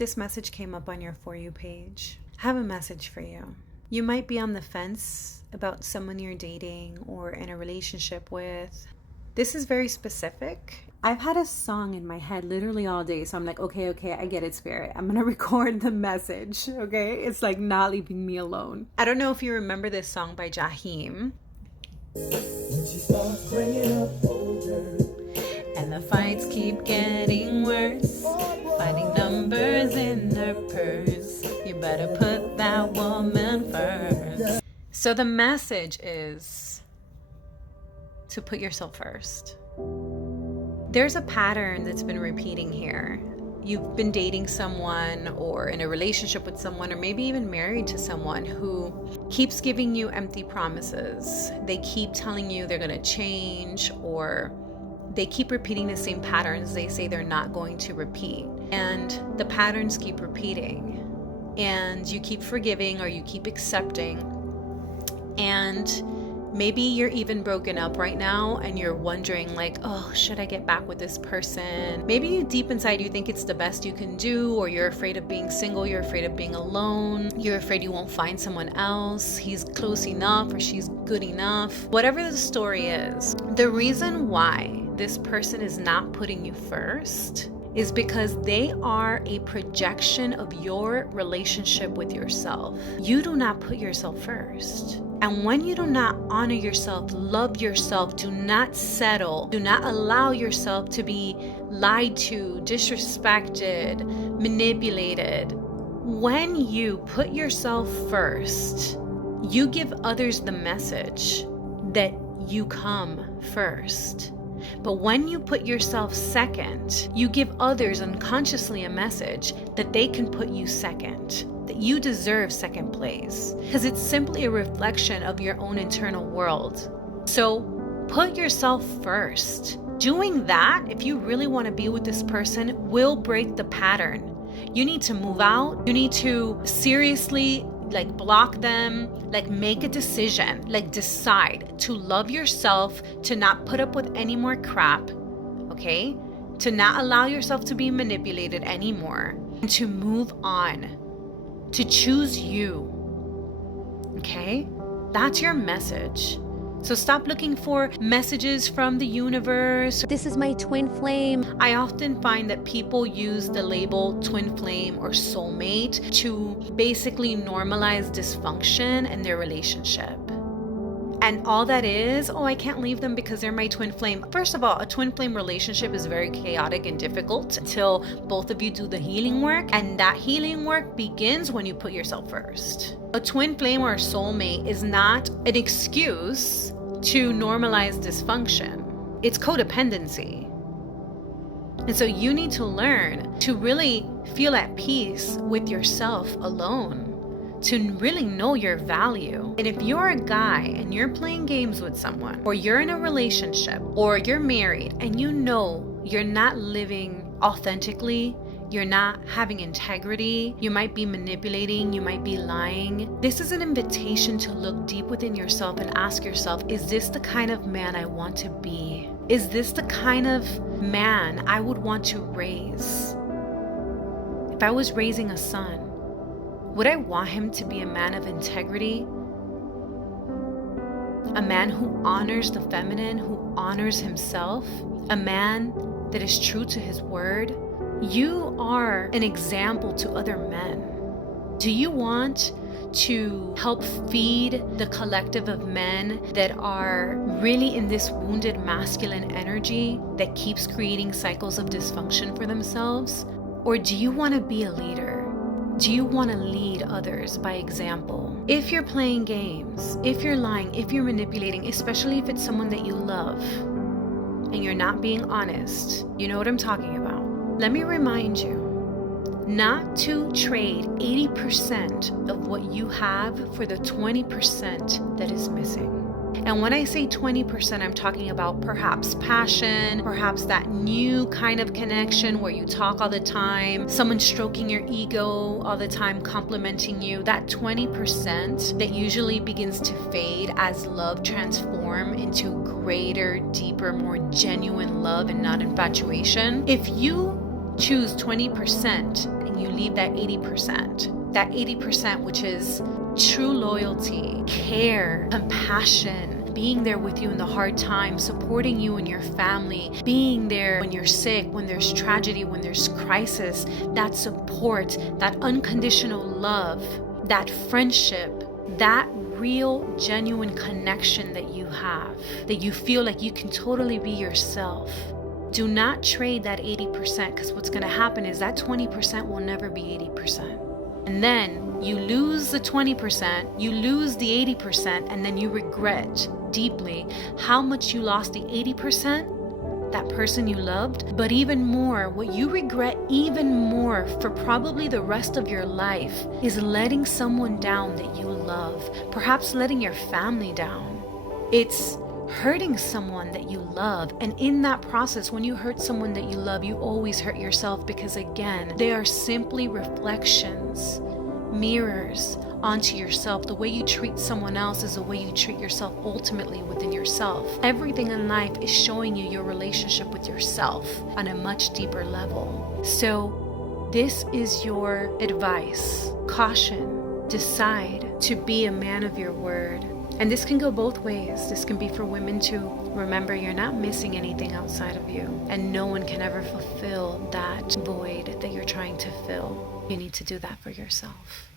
this message came up on your For You page, I have a message for you. You might be on the fence about someone you're dating or in a relationship with. This is very specific. I've had a song in my head literally all day, so I'm like, okay, I get it, Spirit. I'm gonna record the message, okay? It's like not leaving me alone. I don't know if you remember this song by Jaheim. When she starts bringing up older, and the fights keep getting worse, finding numbers in her purse, you better put that woman first. So the message is to put yourself first. There's a pattern that's been repeating here. You've been dating someone or in a relationship with someone or maybe even married to someone who keeps giving you empty promises. They keep telling you they're going to change, or they keep repeating the same patterns they say they're not going to repeat. And the patterns keep repeating. And you keep forgiving or you keep accepting. And maybe you're even broken up right now and you're wondering like, oh, should I get back with this person? Maybe deep inside you think it's the best you can do, or you're afraid of being single, you're afraid of being alone, you're afraid you won't find someone else, he's close enough or she's good enough. Whatever the story is, the reason why this person is not putting you first is because they are a projection of your relationship with yourself. You do not put yourself first. And when you do not honor yourself, love yourself, do not settle, do not allow yourself to be lied to, disrespected, manipulated. When you put yourself first, you give others the message that you come first. But when you put yourself second, you give others unconsciously a message that they can put you second, that you deserve second place, because it's simply a reflection of your own internal world. So put yourself first. Doing that, if you really want to be with this person, will break the pattern. You need to move out. You need to seriously block them, make a decision, decide to love yourself, to not put up with any more crap, okay? To not allow yourself to be manipulated anymore, and to move on, to choose you, okay? That's your message. So stop looking for messages from the universe. This is my twin flame. I often find that people use the label twin flame or soulmate to basically normalize dysfunction in their relationship. And all that is, oh, I can't leave them because they're my twin flame. First of all, a twin flame relationship is very chaotic and difficult until both of you do the healing work. And that healing work begins when you put yourself first. A twin flame or a soulmate is not an excuse to normalize dysfunction. It's codependency. And so you need to learn to really feel at peace with yourself alone, to really know your value. And if you're a guy and you're playing games with someone, or you're in a relationship, or you're married and you know you're not living authentically, you're not having integrity, you might be manipulating, you might be lying, this is an invitation to look deep within yourself and ask yourself, is this the kind of man I want to be? Is this the kind of man I would want to raise? If I was raising a son, would I want him to be a man of integrity? A man who honors the feminine, who honors himself? A man that is true to his word? You are an example to other men. Do you want to help feed the collective of men that are really in this wounded masculine energy that keeps creating cycles of dysfunction for themselves? Or do you want to be a leader? Do you want to lead others by example? If you're playing games, if you're lying, if you're manipulating, especially if it's someone that you love and you're not being honest, you know what I'm talking about. Let me remind you not to trade 80% of what you have for the 20% that is missing. And when I say 20%, I'm talking about perhaps passion, perhaps that new kind of connection where you talk all the time, someone stroking your ego all the time, complimenting you. That 20% that usually begins to fade as love transforms into greater, deeper, more genuine love and not infatuation. If you choose 20% and you leave that 80%. That 80%, which is true loyalty, care, compassion, being there with you in the hard times, supporting you and your family, being there when you're sick, when there's tragedy, when there's crisis, that support, that unconditional love, that friendship, that real, genuine connection that you have, that you feel like you can totally be yourself. Do not trade that 80%, because what's going to happen is that 20% will never be 80%. And then you lose the 20%, you lose the 80%, and then you regret deeply how much you lost the 80%, that person you loved. But even more, what you regret even more for probably the rest of your life is letting someone down that you love, perhaps letting your family down. It's hurting someone that you love. And in that process, when you hurt someone that you love, you always hurt yourself, because again, they are simply reflections, mirrors onto yourself. The way you treat someone else is the way you treat yourself ultimately within yourself. Everything in life is showing you your relationship with yourself on a much deeper level. So this is your advice. Caution. Decide to be a man of your word. And this can go both ways. This can be for women to remember you're not missing anything outside of you, and no one can ever fulfill that void that you're trying to fill. You need to do that for yourself.